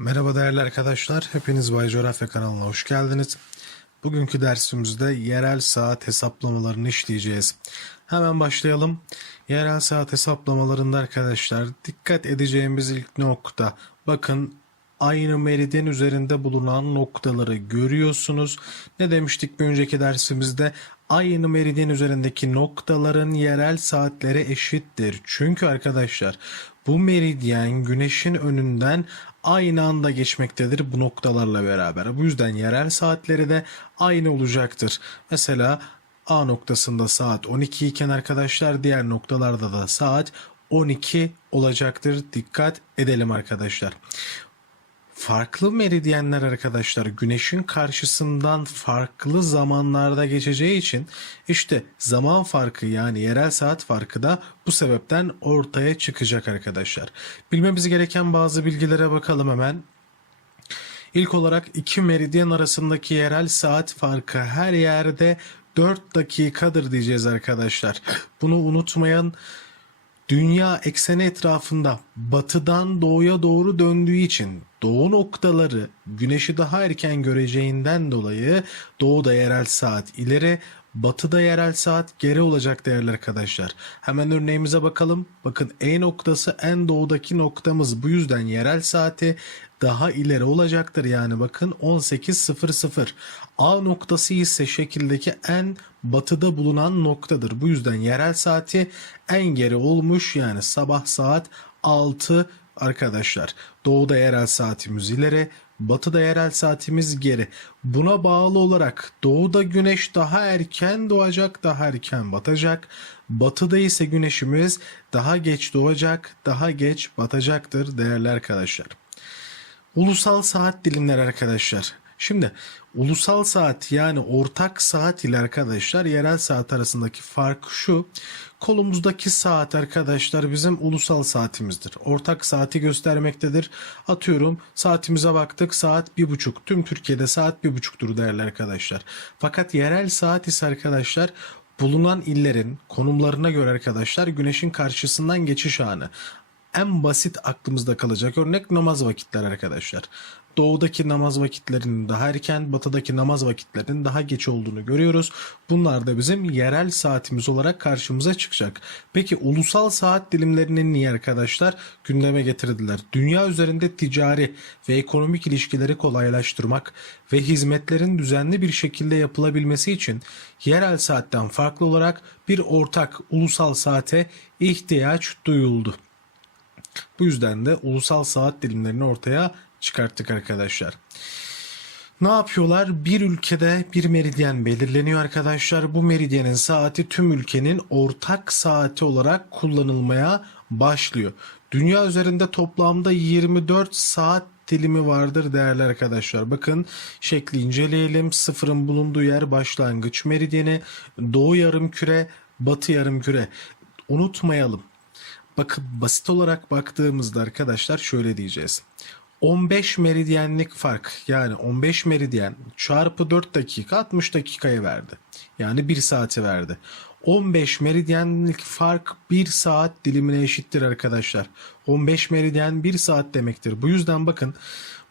Merhaba değerli arkadaşlar. Hepiniz Bay Coğrafya kanalına hoş geldiniz. Bugünkü dersimizde yerel saat hesaplamalarını işleyeceğiz. Hemen başlayalım. Yerel saat hesaplamalarında arkadaşlar dikkat edeceğimiz ilk nokta. Bakın aynı meridyen üzerinde bulunan noktaları görüyorsunuz. Ne demiştik bir önceki dersimizde? Aynı meridyen üzerindeki noktaların yerel saatleri eşittir. Çünkü arkadaşlar bu meridyen güneşin önünden aynı anda geçmektedir bu noktalarla beraber. Bu yüzden yerel saatleri de aynı olacaktır. Mesela A noktasında saat 12 iken arkadaşlar diğer noktalarda da saat 12 olacaktır. Dikkat edelim arkadaşlar. Farklı meridyenler arkadaşlar güneşin karşısından farklı zamanlarda geçeceği için işte zaman farkı yani yerel saat farkı da bu sebepten ortaya çıkacak arkadaşlar. Bilmemiz gereken bazı bilgilere bakalım hemen. İlk olarak iki meridyen arasındaki yerel saat farkı her yerde 4 dakikadır diyeceğiz arkadaşlar. Bunu unutmayın. Dünya ekseni etrafında batıdan doğuya doğru döndüğü için doğu noktaları güneşi daha erken göreceğinden dolayı doğuda yerel saat ileri, batıda yerel saat geri olacak değerli arkadaşlar. Hemen örneğimize bakalım. Bakın E noktası en doğudaki noktamız. Bu yüzden yerel saati daha ileri olacaktır. Yani bakın 18.00. A noktası ise şekildeki en batıda bulunan noktadır. Bu yüzden yerel saati en geri olmuş yani sabah saat 6 arkadaşlar. Doğuda yerel saatimiz ileri, batıda yerel saatimiz geri. Buna bağlı olarak doğuda güneş daha erken doğacak, daha erken batacak. Batıda ise güneşimiz daha geç doğacak, daha geç batacaktır değerli arkadaşlar. Ulusal saat dilimleri arkadaşlar. Şimdi ulusal saat yani ortak saat ile arkadaşlar yerel saat arasındaki fark şu. Kolumuzdaki saat arkadaşlar bizim ulusal saatimizdir. Ortak saati göstermektedir. Atıyorum saatimize baktık saat bir buçuk. Tüm Türkiye'de saat bir buçuktur değerli arkadaşlar. Fakat yerel saat ise arkadaşlar bulunan illerin konumlarına göre arkadaşlar güneşin karşısından geçiş anı en basit aklımızda kalacak örnek namaz vakitleri arkadaşlar. Doğudaki namaz vakitlerinin daha erken, batıdaki namaz vakitlerinin daha geç olduğunu görüyoruz. Bunlar da bizim yerel saatimiz olarak karşımıza çıkacak. Peki ulusal saat dilimlerini niye arkadaşlar gündeme getirdiler? Dünya üzerinde ticari ve ekonomik ilişkileri kolaylaştırmak ve hizmetlerin düzenli bir şekilde yapılabilmesi için yerel saatten farklı olarak bir ortak ulusal saate ihtiyaç duyuldu. Bu yüzden de ulusal saat dilimlerini ortaya çıkarttık arkadaşlar. Ne yapıyorlar? Bir ülkede bir meridyen belirleniyor arkadaşlar. Bu meridyenin saati tüm ülkenin ortak saati olarak kullanılmaya başlıyor. Dünya üzerinde toplamda 24 saat dilimi vardır değerli arkadaşlar. Bakın şekli inceleyelim. Sıfırın bulunduğu yer başlangıç meridyeni, doğu yarım küre, batı yarım küre. Unutmayalım. Bakın basit olarak baktığımızda arkadaşlar şöyle diyeceğiz. 15 meridyenlik fark yani 15 meridyen çarpı 4 dakika 60 dakikaya verdi. Yani 1 saati verdi. 15 meridyenlik fark 1 saat dilimine eşittir arkadaşlar. 15 meridyen 1 saat demektir. Bu yüzden bakın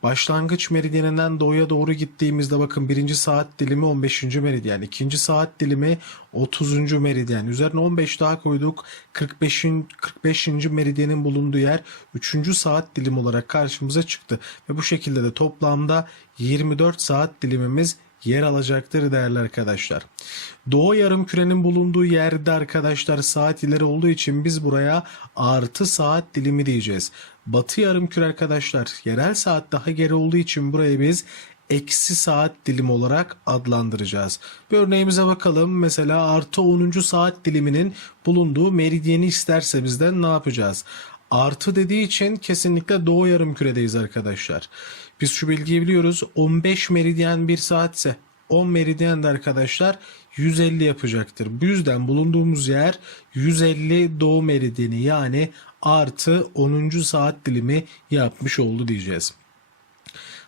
başlangıç meridyeninden doğuya doğru gittiğimizde bakın birinci saat dilimi 15. meridyen, ikinci saat dilimi 30. meridyen. Üzerine 15 daha koyduk. 45. 45. meridyenin bulunduğu yer 3. saat dilim olarak karşımıza çıktı. Ve bu şekilde de toplamda 24 saat dilimimiz yer alacaktır değerli arkadaşlar. Doğu yarım kürenin bulunduğu yerde arkadaşlar saat ileri olduğu için biz buraya artı saat dilimi diyeceğiz. Batı yarım küre arkadaşlar yerel saat daha geri olduğu için buraya biz eksi saat dilimi olarak adlandıracağız. Bir örneğimize bakalım. Mesela artı 10. saat diliminin bulunduğu meridyeni isterse bizden ne yapacağız? Artı dediği için kesinlikle doğu yarım küredeyiz arkadaşlar. Biz şu bilgiyi biliyoruz. 15 meridyen 1 saatse 10 meridyen de arkadaşlar 150 yapacaktır. Bu yüzden bulunduğumuz yer 150 doğu meridyeni yani artı 10. saat dilimi yapmış oldu diyeceğiz.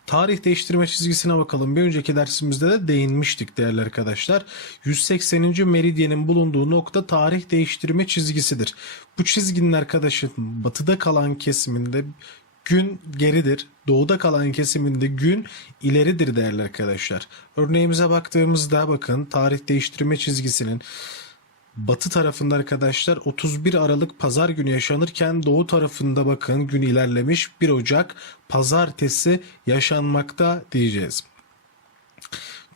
Tarih değiştirme çizgisine bakalım. Bir önceki dersimizde de değinmiştik değerli arkadaşlar. 180. meridyenin bulunduğu nokta tarih değiştirme çizgisidir. Bu çizginin arkadaşın batıda kalan kesiminde gün geridir. Doğuda kalan kesiminde gün ileridir değerli arkadaşlar. Örneğimize baktığımızda bakın tarih değiştirme çizgisinin batı tarafında arkadaşlar 31 Aralık pazar günü yaşanırken doğu tarafında bakın gün ilerlemiş 1 Ocak pazartesi yaşanmakta diyeceğiz.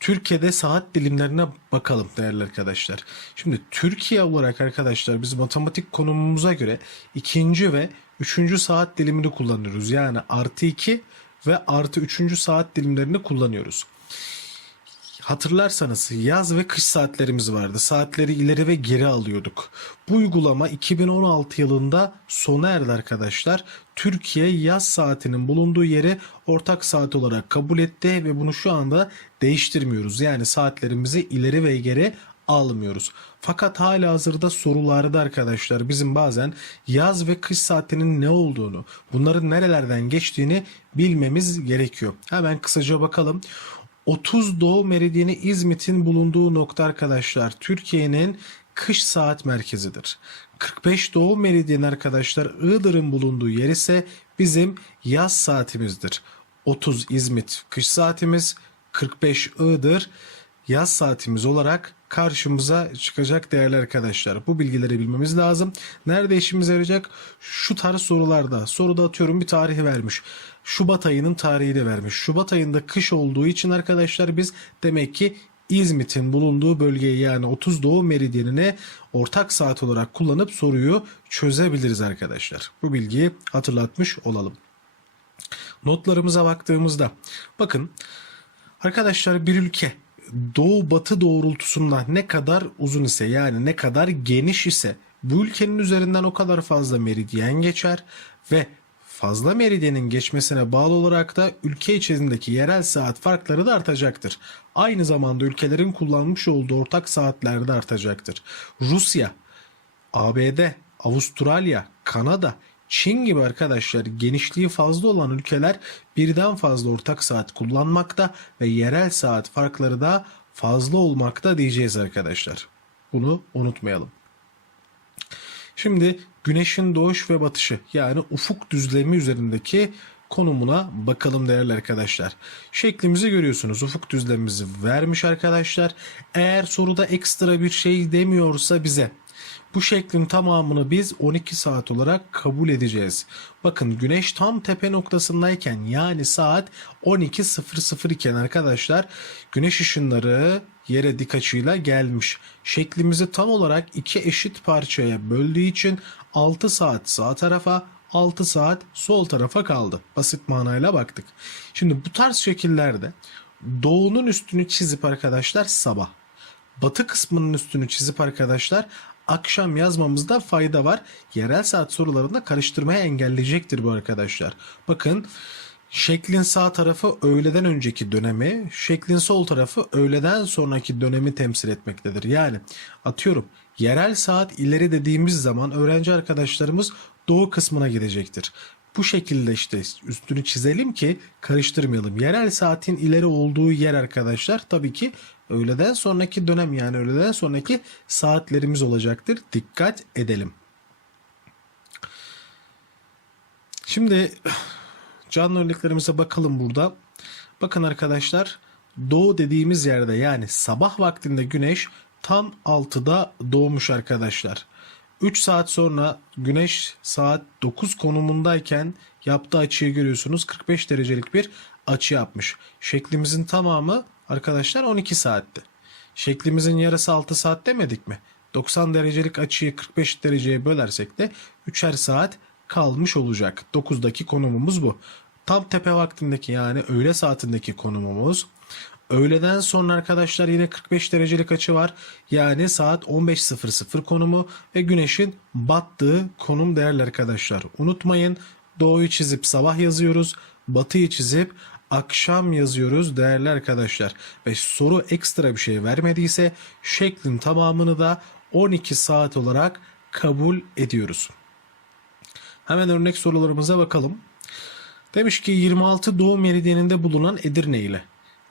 Türkiye'de saat dilimlerine bakalım değerli arkadaşlar. Şimdi Türkiye olarak arkadaşlar biz matematik konumumuza göre ikinci ve üçüncü saat dilimini kullanıyoruz. Yani artı 2 ve artı üçüncü saat dilimlerini kullanıyoruz. Hatırlarsanız yaz ve kış saatlerimiz vardı. Saatleri ileri ve geri alıyorduk. Bu uygulama 2016 yılında sona erdi arkadaşlar. Türkiye yaz saatinin bulunduğu yeri ortak saat olarak kabul etti ve bunu şu anda değiştirmiyoruz. Yani saatlerimizi ileri ve geri almıyoruz. Fakat hala hazırda sorularda arkadaşlar bizim bazen yaz ve kış saatinin ne olduğunu, bunların nerelerden geçtiğini bilmemiz gerekiyor. Hemen kısaca bakalım. 30 Doğu Meridyeni İzmit'in bulunduğu nokta arkadaşlar Türkiye'nin kış saat merkezidir. 45 Doğu Meridyeni arkadaşlar Iğdır'ın bulunduğu yer ise bizim yaz saatimizdir. 30 İzmit kış saatimiz, 45 Iğdır yaz saatimiz olarak karşımıza çıkacak değerli arkadaşlar. Bu bilgileri bilmemiz lazım. Nerede işimize yarayacak? Şu tarz sorularda. Soruda atıyorum bir tarihi vermiş. Şubat ayının tarihi de vermiş. Şubat ayında kış olduğu için arkadaşlar biz demek ki İzmit'in bulunduğu bölgeyi yani 30 Doğu Meridyenine ortak saat olarak kullanıp soruyu çözebiliriz arkadaşlar. Bu bilgiyi hatırlatmış olalım. Notlarımıza baktığımızda bakın arkadaşlar bir ülke doğu batı doğrultusunda ne kadar uzun ise yani ne kadar geniş ise bu ülkenin üzerinden o kadar fazla meridyen geçer ve fazla meridyenin geçmesine bağlı olarak da ülke içerisindeki yerel saat farkları da artacaktır. Aynı zamanda ülkelerin kullanmış olduğu ortak saatler de artacaktır. Rusya, ABD, Avustralya, Kanada, Çin gibi arkadaşlar genişliği fazla olan ülkeler birden fazla ortak saat kullanmakta ve yerel saat farkları da fazla olmakta diyeceğiz arkadaşlar. Bunu unutmayalım. Şimdi güneşin doğuş ve batışı yani ufuk düzlemi üzerindeki konumuna bakalım değerli arkadaşlar. Şeklimizi görüyorsunuz. Ufuk düzlemimizi vermiş arkadaşlar. Eğer soruda ekstra bir şey demiyorsa bize bu şeklin tamamını biz 12 saat olarak kabul edeceğiz. Bakın güneş tam tepe noktasındayken yani saat 12.00 iken arkadaşlar güneş ışınları yere dik açıyla gelmiş. Şeklimizi tam olarak iki eşit parçaya böldüğü için 6 saat sağ tarafa 6 saat sol tarafa kaldı. Basit manayla baktık. Şimdi bu tarz şekillerde doğunun üstünü çizip arkadaşlar sabah. Batı kısmının üstünü çizip arkadaşlar akşam yazmamızda fayda var. Yerel saat sorularında karıştırmaya engelleyecektir bu arkadaşlar. Bakın şeklin sağ tarafı öğleden önceki dönemi, şeklin sol tarafı öğleden sonraki dönemi temsil etmektedir. Yani atıyorum yerel saat ileri dediğimiz zaman öğrenci arkadaşlarımız doğu kısmına gidecektir. Bu şekilde işte üstünü çizelim ki karıştırmayalım. Yerel saatin ileri olduğu yer arkadaşlar tabii ki öğleden sonraki dönem yani öğleden sonraki saatlerimiz olacaktır. Dikkat edelim. Şimdi canlı örneklerimize bakalım burada. Bakın arkadaşlar doğu dediğimiz yerde yani sabah vaktinde güneş tam 6'da doğmuş arkadaşlar. 3 saat sonra güneş saat 9 konumundayken yaptığı açıyı görüyorsunuz. 45 derecelik bir açı yapmış. Şeklimizin tamamı arkadaşlar 12 saatti. Şeklimizin yarısı 6 saat demedik mi? 90 derecelik açıyı 45 dereceye bölersek de 3'er saat kalmış olacak. 9'daki konumumuz bu. Tam tepe vaktindeki yani öğle saatindeki konumumuz. Öğleden sonra arkadaşlar yine 45 derecelik açı var. Yani saat 15.00 konumu ve güneşin battığı konum değerli arkadaşlar. Unutmayın doğuyu çizip sabah yazıyoruz. Batıyı çizip akşam yazıyoruz değerli arkadaşlar. Ve soru ekstra bir şey vermediyse şeklin tamamını da 12 saat olarak kabul ediyoruz. Hemen örnek sorularımıza bakalım. Demiş ki 26 doğu meridyeninde bulunan Edirne ile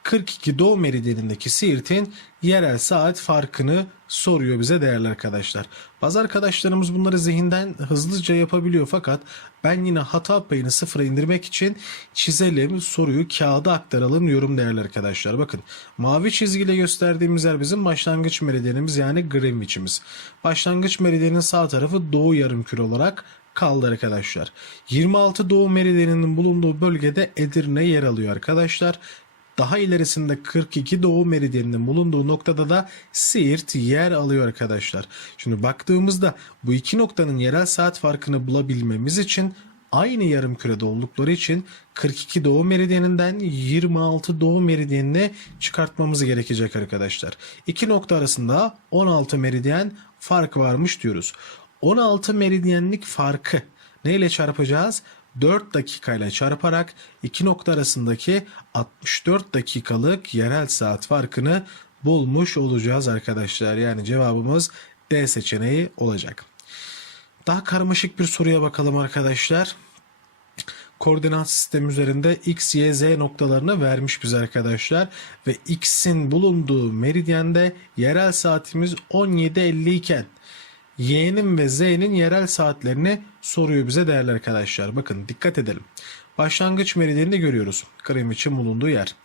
42 doğu meridyenindeki Siirt'in yerel saat farkını soruyor bize değerli arkadaşlar. Bazı arkadaşlarımız bunları zihinden hızlıca yapabiliyor fakat ben yine hata payını sıfıra indirmek için çizelim soruyu kağıda aktaralım yorum değerli arkadaşlar. Bakın mavi çizgiyle gösterdiğimiz yer bizim başlangıç meridyenimiz yani Greenwich'imiz. Başlangıç meridyenin sağ tarafı doğu yarımküre olarak kaldı arkadaşlar. 26 Doğu Meridyeninin bulunduğu bölgede Edirne yer alıyor arkadaşlar. Daha ilerisinde 42 Doğu Meridyeninin bulunduğu noktada da Siirt yer alıyor arkadaşlar. Şimdi baktığımızda bu iki noktanın yerel saat farkını bulabilmemiz için aynı yarım kürede oldukları için 42 Doğu Meridyeninden 26 Doğu Meridyenine çıkartmamız gerekecek arkadaşlar. İki nokta arasında 16 meridyen fark varmış diyoruz. 16 meridyenlik farkı neyle çarpacağız? 4 dakikayla çarparak iki nokta arasındaki 64 dakikalık yerel saat farkını bulmuş olacağız arkadaşlar. Yani cevabımız D seçeneği olacak. Daha karmaşık bir soruya bakalım arkadaşlar. Koordinat sistemi üzerinde x, y, z noktalarını vermiş bize arkadaşlar. Ve x'in bulunduğu meridyende yerel saatimiz 17.50 iken y'nin ve z'nin yerel saatlerini soruyor bize değerli arkadaşlar. Bakın dikkat edelim. Başlangıç meridyenini görüyoruz. Greenwich'in bulunduğu yer.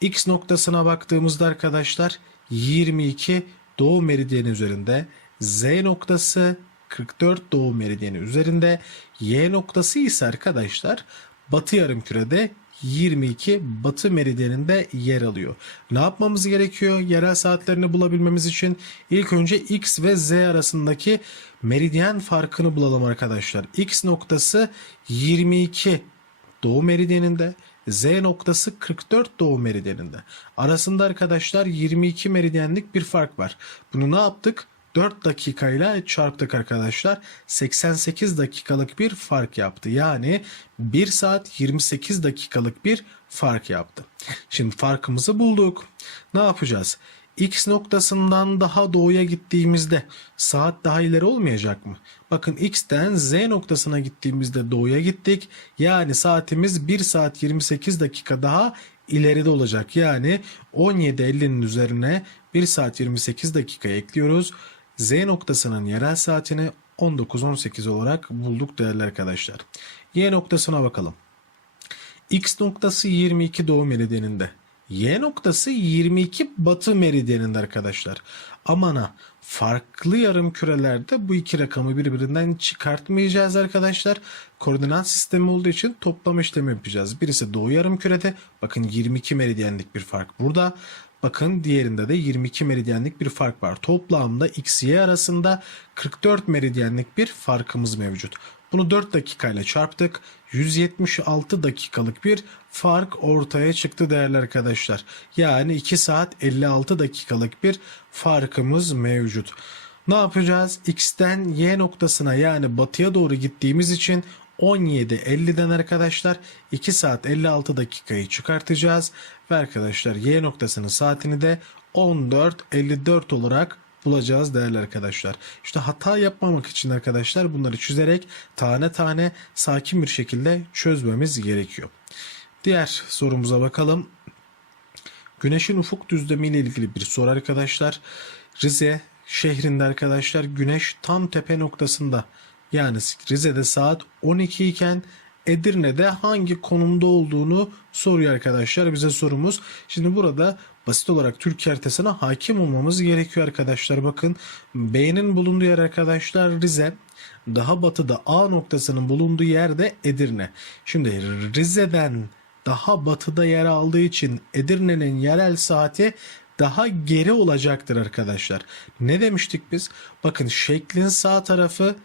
X noktasına baktığımızda arkadaşlar 22 doğu meridyeni üzerinde. Z noktası 44 doğu meridyeni üzerinde. Y noktası ise arkadaşlar batı yarımkürede 22 batı meridyeninde yer alıyor. Ne yapmamız gerekiyor? Yerel saatlerini bulabilmemiz için ilk önce x ve z arasındaki meridyen farkını bulalım arkadaşlar. x noktası 22 doğu meridyeninde, z noktası 44 doğu meridyeninde. Arasında arkadaşlar 22 meridyenlik bir fark var. Bunu ne yaptık? 4 dakikayla çarptık arkadaşlar. 88 dakikalık bir fark yaptı. Yani 1 saat 28 dakikalık bir fark yaptı. Şimdi farkımızı bulduk. Ne yapacağız? X noktasından daha doğuya gittiğimizde saat daha ileri olmayacak mı? Bakın X'ten Z noktasına gittiğimizde doğuya gittik. Yani saatimiz 1 saat 28 dakika daha ileride olacak. Yani 17.50'nin üzerine 1 saat 28 dakika ekliyoruz. Z noktasının yerel saatini 19.18 olarak bulduk değerli arkadaşlar. Y noktasına bakalım. X noktası 22 doğu meridyeninde. Y noktası 22 batı meridyeninde arkadaşlar. Amana farklı yarım kürelerde bu iki rakamı birbirinden çıkartmayacağız arkadaşlar. Koordinat sistemi olduğu için toplam işlemi yapacağız. Birisi doğu yarım kürede. Bakın 22 meridyenlik bir fark burada. Bakın diğerinde de 22 meridyenlik bir fark var. Toplamda x, y arasında 44 meridyenlik bir farkımız mevcut. Bunu 4 dakikayla çarptık. 176 dakikalık bir fark ortaya çıktı değerli arkadaşlar. Yani 2 saat 56 dakikalık bir farkımız mevcut. Ne yapacağız? X'ten Y noktasına yani batıya doğru gittiğimiz için 17.50'den arkadaşlar 2 saat 56 dakikayı çıkartacağız. Ve arkadaşlar Y noktasının saatini de 14.54 olarak bulacağız değerli arkadaşlar. İşte hata yapmamak için arkadaşlar bunları çözerek tane tane sakin bir şekilde çözmemiz gerekiyor. Diğer sorumuza bakalım. Güneşin ufuk düzlemi ile ilgili bir soru arkadaşlar. Rize şehrinde arkadaşlar güneş tam tepe noktasında. Yani Rize'de saat 12 iken Edirne'de hangi konumda olduğunu soruyor arkadaşlar bize sorumuz. Şimdi burada basit olarak Türkiye haritasına hakim olmamız gerekiyor arkadaşlar. Bakın B'nin bulunduğu yer arkadaşlar Rize. Daha batıda A noktasının bulunduğu yerde Edirne. Şimdi Rize'den daha batıda yer aldığı için Edirne'nin yerel saati daha geri olacaktır arkadaşlar. Ne demiştik biz? Bakın şeklin sağ tarafı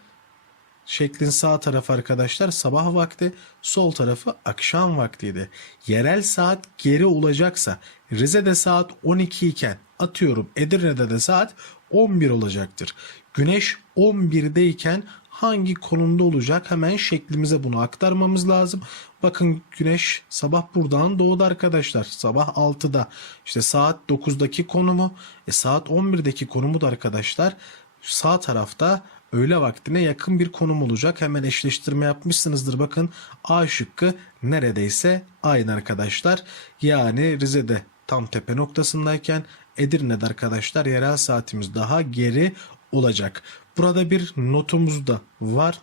şeklin sağ tarafı arkadaşlar sabah vakti, sol tarafı akşam vaktiydi. Yerel saat geri olacaksa Rize'de saat 12 iken atıyorum Edirne'de de saat 11 olacaktır. Güneş 11'de iken hangi konumda olacak hemen şeklimize bunu aktarmamız lazım. Bakın güneş sabah buradan doğdu arkadaşlar. Sabah 6'da işte saat 9'daki konumu e, saat 11'deki konumu da arkadaşlar sağ tarafta öğle vaktine yakın bir konum olacak. Hemen eşleştirme yapmışsınızdır. Bakın A şıkkı neredeyse aynı arkadaşlar. Yani Rize'de tam tepe noktasındayken Edirne'de arkadaşlar yerel saatimiz daha geri olacak. Burada bir notumuz da var.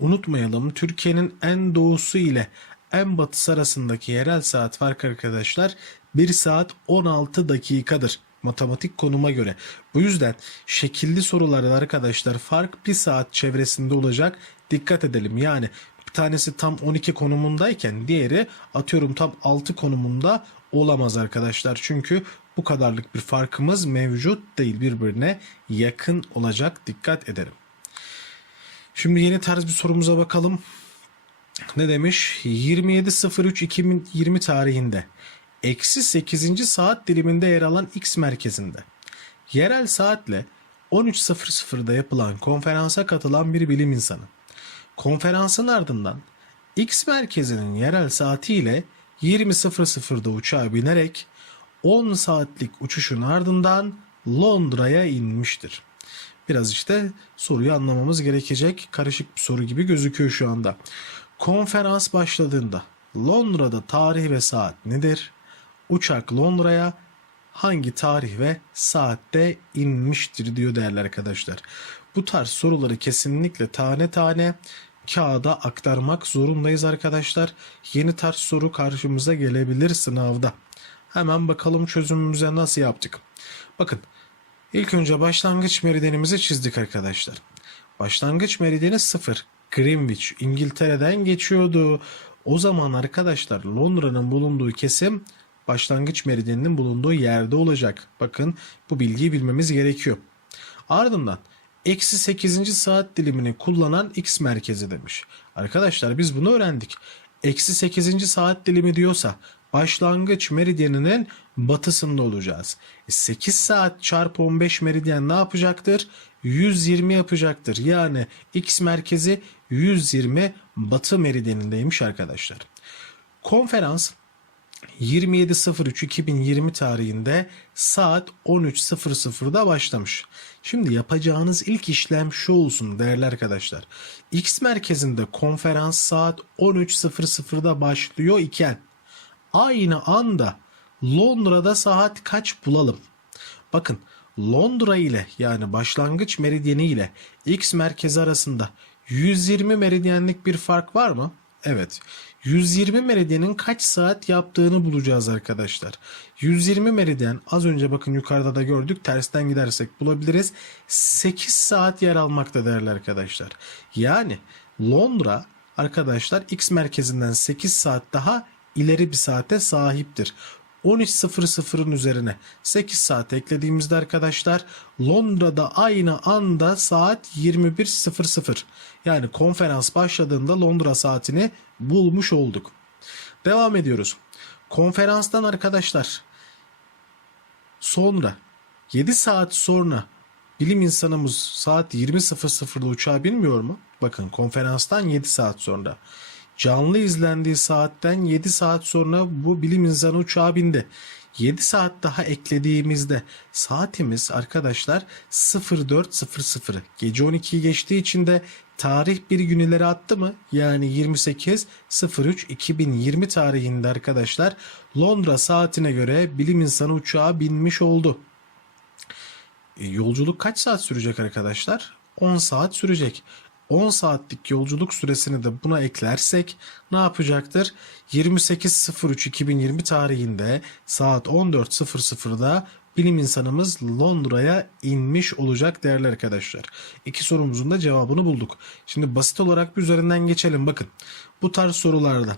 Unutmayalım Türkiye'nin en doğusu ile en batısı arasındaki yerel saat farkı arkadaşlar 1 saat 16 dakikadır matematik konuma göre. Bu yüzden şekilli sorularda arkadaşlar fark 1 saat çevresinde olacak. Dikkat edelim yani bir tanesi tam 12 konumundayken diğeri atıyorum tam 6 konumunda olamaz arkadaşlar. Çünkü bu kadarlık bir farkımız mevcut değil birbirine yakın olacak dikkat edelim. Şimdi yeni tarz bir sorumuza bakalım. Ne demiş? 27.03.2020 tarihinde eksi 8. saat diliminde yer alan X merkezinde yerel saatle 13.00'da yapılan konferansa katılan bir bilim insanı. Konferansın ardından X merkezinin yerel saatiyle 20.00'da uçağa binerek 10 saatlik uçuşun ardından Londra'ya inmiştir. Biraz işte soruyu anlamamız gerekecek. Karışık bir soru gibi gözüküyor şu anda. Konferans başladığında Londra'da tarih ve saat nedir? Uçak Londra'ya hangi tarih ve saatte inmiştir diyor değerli arkadaşlar. Bu tarz soruları kesinlikle tane tane kağıda aktarmak zorundayız arkadaşlar. Yeni tarz soru karşımıza gelebilir sınavda. Hemen bakalım çözümümüze nasıl yaptık. Bakın ilk önce başlangıç meridyenimizi çizdik arkadaşlar. Başlangıç meridyeni 0. Greenwich İngiltere'den geçiyordu. O zaman arkadaşlar Londra'nın bulunduğu kesim başlangıç meridyeninin bulunduğu yerde olacak. Bakın bu bilgiyi bilmemiz gerekiyor. Ardından eksi 8. saat dilimini kullanan X merkezi demiş. Arkadaşlar biz bunu öğrendik. Eksi 8. saat dilimi diyorsa başlangıç meridyeninin batısında olacağız. 8 saat çarpı 15 meridyen ne yapacaktır? 120 yapacaktır. Yani X merkezi 120 batı meridyenindeymiş arkadaşlar. Konferans 27.03.2020 tarihinde saat 13.00'da başlamış. Şimdi yapacağınız ilk işlem şu olsun değerli arkadaşlar. X merkezinde konferans saat 13.00'da başlıyor iken aynı anda Londra'da saat kaç bulalım? Bakın Londra ile yani başlangıç meridyeni ile X merkezi arasında 120 meridyenlik bir fark var mı? Evet. 120 meridyenin kaç saat yaptığını bulacağız arkadaşlar. 120 meridyen az önce bakın yukarıda da gördük tersten gidersek bulabiliriz. 8 saat yer almakta değerli arkadaşlar. Yani Londra arkadaşlar X merkezinden 8 saat daha ileri bir saate sahiptir. 13.00'ın üzerine 8 saat eklediğimizde arkadaşlar Londra'da aynı anda saat 21.00. Yani konferans başladığında Londra saatini bulmuş olduk. Devam ediyoruz. Konferanstan arkadaşlar sonra 7 saat sonra bilim insanımız saat 20.00'da uçağa binmiyor mu? Bakın konferanstan 7 saat sonra. Canlı izlendiği saatten 7 saat sonra bu bilim insanı uçağa bindi. 7 saat daha eklediğimizde saatimiz arkadaşlar 04.00 gece 12'yi geçtiği için de tarih bir gün ileri attı mı? Yani 28.03.2020 tarihinde arkadaşlar Londra saatine göre bilim insanı uçağa binmiş oldu. E, yolculuk kaç saat sürecek arkadaşlar? 10 saat sürecek. 10 saatlik yolculuk süresini de buna eklersek ne yapacaktır? 28.03.2020 tarihinde saat 14.00'da bilim insanımız Londra'ya inmiş olacak değerli arkadaşlar. İki sorumuzun da cevabını bulduk. Şimdi basit olarak bir üzerinden geçelim. Bakın bu tarz sorularda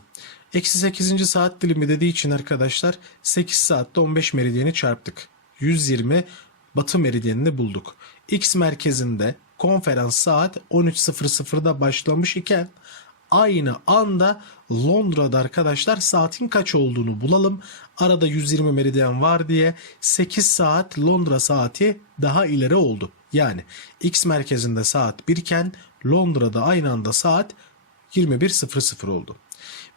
eksi 8. saat dilimi dediği için arkadaşlar 8 saatte 15 meridyeni çarptık. 120 batı meridyenini bulduk. X merkezinde konferans saat 13.00'da başlamış iken aynı anda Londra'da arkadaşlar saatin kaç olduğunu bulalım. Arada 120 meridyen var diye 8 saat Londra saati daha ileri oldu. Yani X merkezinde saat 1 iken Londra'da aynı anda saat 21.00 oldu.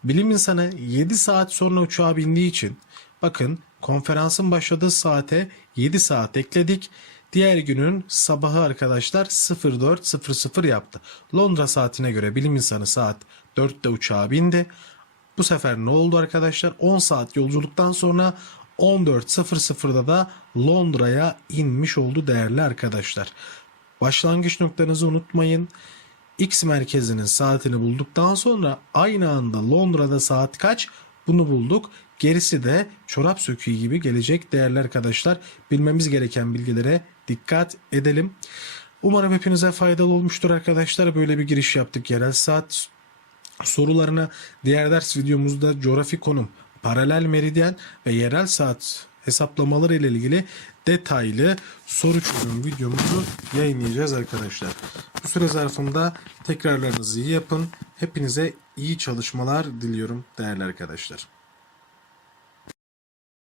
Bilim insanı 7 saat sonra uçağa bindiği için bakın konferansın başladığı saate 7 saat ekledik. Diğer günün sabahı arkadaşlar 04.00 yaptı. Londra saatine göre bilim insanı saat 4'te uçağa bindi. Bu sefer ne oldu arkadaşlar? 10 saat yolculuktan sonra 14.00'da da Londra'ya inmiş oldu değerli arkadaşlar. Başlangıç noktanızı unutmayın. X merkezinin saatini bulduktan sonra aynı anda Londra'da saat kaç? Bunu bulduk. Gerisi de çorap söküğü gibi gelecek değerli arkadaşlar. Bilmemiz gereken bilgilere dikkat edelim. Umarım hepinize faydalı olmuştur arkadaşlar. Böyle bir giriş yaptık yerel saat sorularına. Diğer ders videomuzda coğrafi konum, paralel meridyen ve yerel saat hesaplamaları ile ilgili detaylı soru çözüm videomuzu yayınlayacağız arkadaşlar. Bu süre zarfında tekrarlarınızı yapın. Hepinize iyi çalışmalar diliyorum değerli arkadaşlar.